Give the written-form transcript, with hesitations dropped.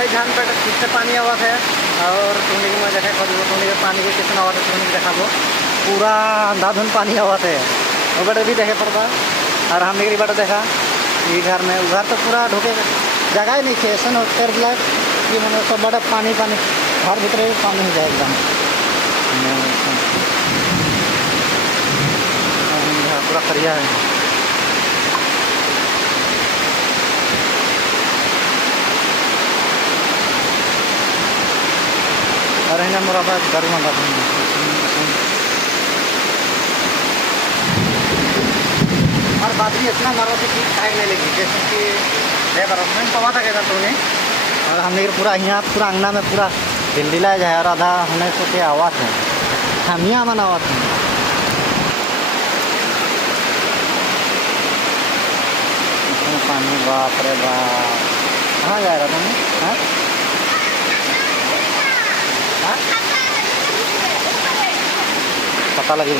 भाई झान पे ठीक से पानी आवत है और तुमने में देखा तुमने पानी के कितना आवत है तुमने देखा वो पूरा अंधाधुन पानी आवत है वो बड़े भी देखे पड़ता और हम एक बड़ा देखा ये घर में उधर तो पूरा ढोके जगह ही नहीं थे ऐसा कर दिया कि मैंने सब बड़ा पानी पानी घर भीतर भी पानी हो जाए एकदम पूरा करिया है। और है ना मोरा पास गाड़ी मंगा और बादरी इतना मारो कि ठीक खाए नहीं लगी जैसे कि डेवलपमेंट तो था कहता तुमने और हमने पूरा यहाँ पूरा अंगना में पूरा दिल्लीला जाए और आधा होने से क्या आवाज़ है हम यहाँ मन आवाज़ है पानी बाप रे बाप कहाँ जा रहा तुमने हाँ पता लगे